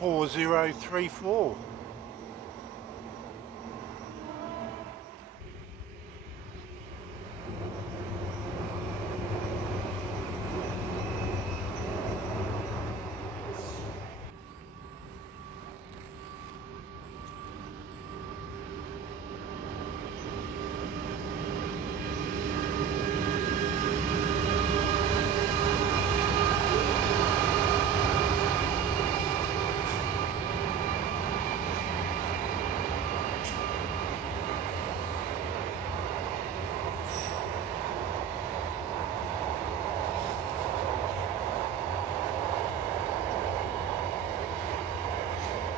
4034.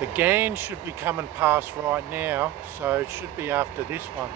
The GAN should be coming past right now, so it should be after this one.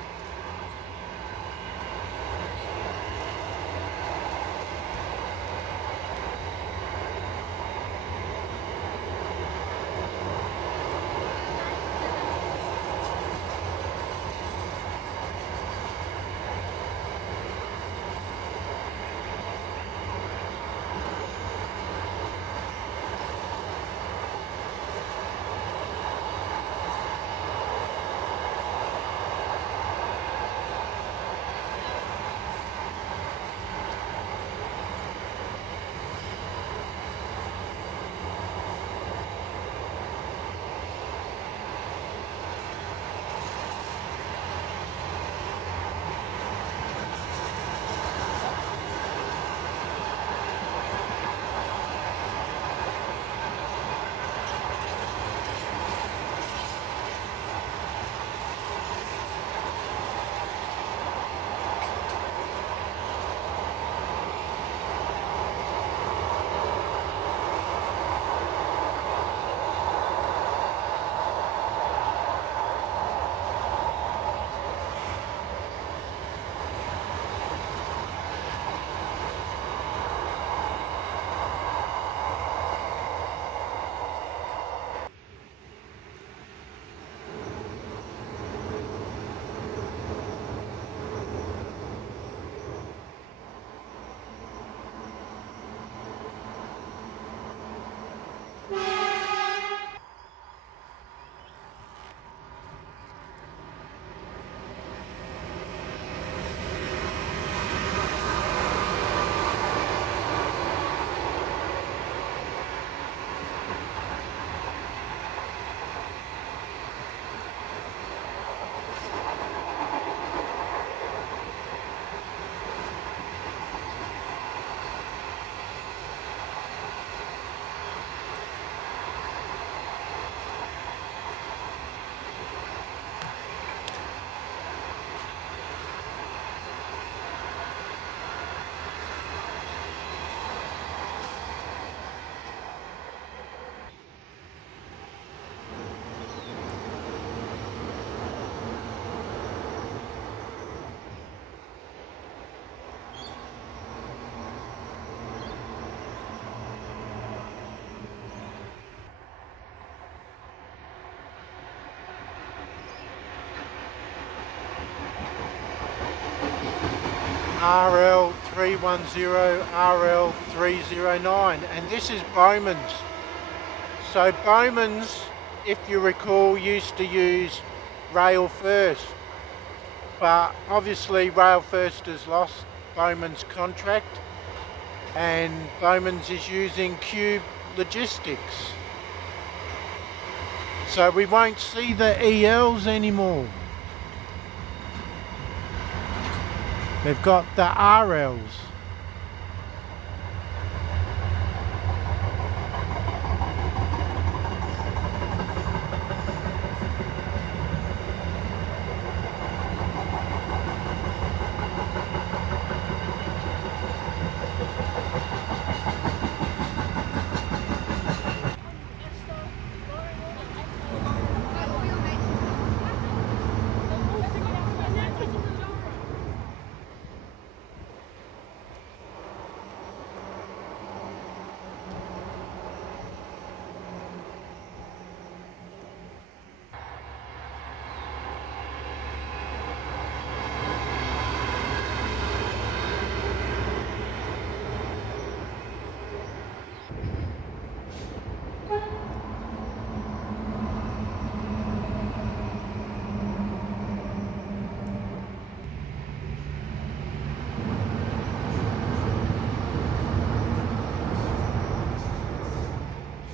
RL310, RL309, and this is Bowman's. So Bowman's, if you recall, used to use Rail First, but obviously Rail First has lost Bowman's contract and Bowman's is using Cube Logistics. So we won't see the ELs anymore. They've got the RLs.